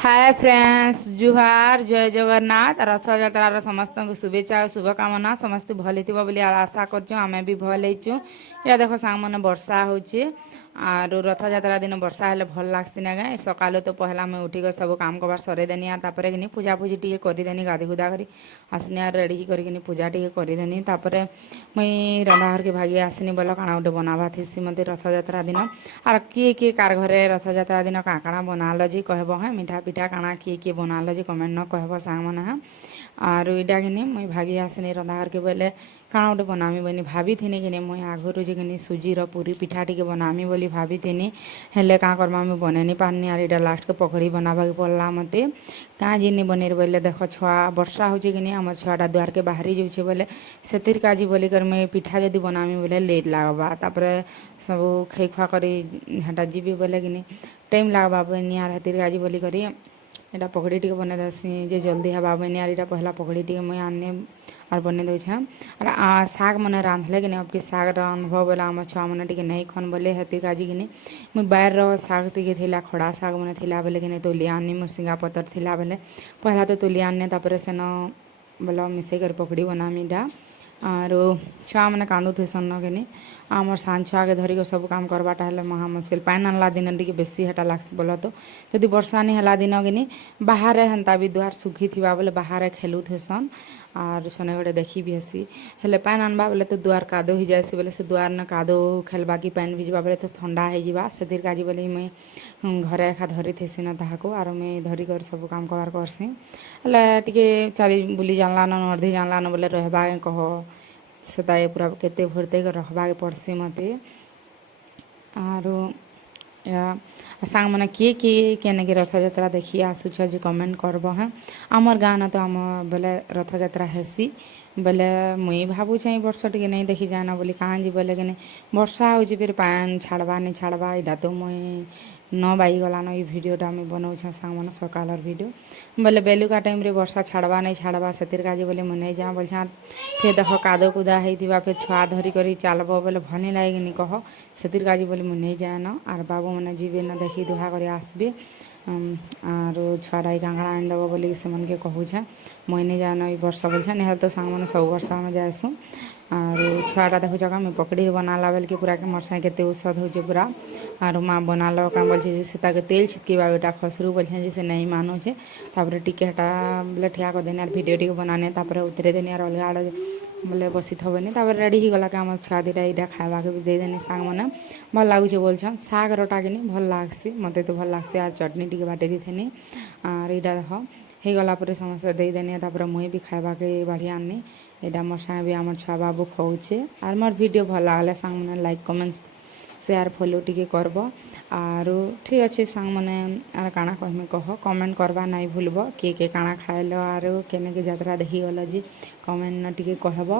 Hi friends जुहार जय जगन्नाथ रथ यात्रार समस्त शुभेच्छा और शुभकामना समस्त भल बोली आशा कर आमे भी भल होचु या देख सांग मैंने वर्षा होचे आर रथ यात्रा दिन वर्षा हेल्ले भल लगसी ना गाय सकाल तो पहला मुझे उठिक सब काम कबार सरे देनी तापर कि पूजा पूजी टी करदेनी गाधी गुदा कर आसनी रेडी करके पूजा टी करदेनी मुई रंधा घर के भागी आसनी बोल काଣା गोटे बनावा थी मत रथ यात्रा दिन आर किए किए कार घरे रथ यात्रा दिन काଣା काଣା बनाल जी कहब हाँ मिठा पिठा काଣା किए किए बनाल जी कमेंट न कहब सांग मैंने हाँ आर इटा कि मुई भागी आसनी रंधा घर के बोले काଣା गोटे बनामी बोली भाभी थी कि मुई आगुरी जे कि सुजीर पूरी पिठा टी बनामी बोली भाभी थी हेल्ले क्या करमा मुझे बन नहीं पारनी आर इटा लास्ट के पकड़ी बनावा पड़ला मत क्या जिनी बनेर बोले देख छुआ वर्षा हो कि आम छुआटा दुआर के बाहरी जाऊे बोले से काजी बोलिकर मुझे पिठा जदि बनामी बोले लेट लगवा तापर सब खाई खुआ कर जीवी बोले कि टाइम लगवा बनी आर हेतिर काजी बोलिकर यहाँ पकड़ी टी बन देसी जे जल्दी हवा बनी आर इटा पहला पकड़ी टी मुझे आने और बने दे और शाग मैंने रांधले कि अब कि शाग रांधब बोले आम छुआ मैंने टी नहीं खन बोले हेतिर काजी कि मुझे बाहर शाग टी खड़ा शाग मैंने थिला बोले कि तुली आनी मोर सिंगा पतर थिला बोले पहला तो तुली आने तापर सेन बोल मिसई कर पकड़ी बनामीटा आर छुआ मैंने कांदु थे सन्न कि आमर सान छुआ के धरिक सब काम करवाटा है महा मुस्किल पान आनला दिन टी बेसी हेटा लाग्सी बोल तो जदि वर्षा नहीं है दिन कि बाहर हेन्ता भी दुआर सुखी थी बोले बाहर खेलु थे सन आर सने गोटे देखी भी हेसी हेल्ले पान आनबा बोले तो दुआर कादो हो जाए बोले से दुआर न कादो खेलबा कि पान भिजवा बोले तो ठंडा हो से काजी बोले मुई घरे एका धरी थेसी न ताहाको आर मुई धरिकर सब काम कबार करसी हेल्ले टिके चाली बुली जानलान अर्धी जानलान बोले रहबा कह सेता पूरा केते भरते रखबा पड़सी मते आर सांग मैंने किए किए के रथ यात्रा देखी आसुच जे कमेंट करब हाँ आमर गाँव तो आम बोले रथ यात्रा हेसी बोले मुई भावुचे वर्ष टे नहीं देखी जाना बोली कहाँ जी बोले कि वर्षा हो फिर पान छाड़वा नहीं छाड़वा इटा तो मुई 9 बाजी गलान ये भिडटा मुझे बनाऊे सांग मैंने सकाल भिडियो बोले बेलुका टाइम रे वर्षा छाड़वा नहीं छाड़वा से काजी बोले मुझे नहीं जा बोल फिर देख कादो कुदा होता फिर छुआ धरिक चलब बोले भल नहीं लगे कि कह से काजी बोले मुझे नहीं जाए न आर बाबू मैंने जीवे न देखी दुहा कर आसबे आर छुआटा कांगड़ा आनदेव बोल से मन के कहूछे मुई नहीं जान ई वर्ष बोलछे नहीं तो सांग मैंने सब वर्ष आम जाएसु आर छुआटा देखुच मुझे पकड़ी बनाला बेल के पूरा के मोर संगे केते औषध हो पूरा आर माँ बनाल क्या बोल से तेल छिटकेबा बेटा खसरू बोलछे जे से नहीं मानुछे तापर टिके हटा बोले ठिया कर देने भिडियो टी बनाने तापर उतरे देने और अलग आड़े बोले बसी थबनी तापर रेडी हो गला आम छुआ दुटा यहाँ खावा के भी देदेनी सांग मैंने भल लगुचे बोलछन शाग रटा कि भल लगसी मत तो भल लगसी आर चटनी टी बाटे दी आर यहाँ देख हो गला समस्त देदेनी तापर मुई भी खावा के बढ़िया आनी यहाँ मोर संगे भी आम छुआ बाबू खाऊे आर मोर भिडियो भल लगले सांग मैंने like comment share follow T करब आर ठीक अच्छे सांग मैंने आर काଣା कहमी कह कमेंट करवा नहीं भूलब किए काଣା खाइल आर केने के यात्रा देखी गल जी कमेंट न टी कहब।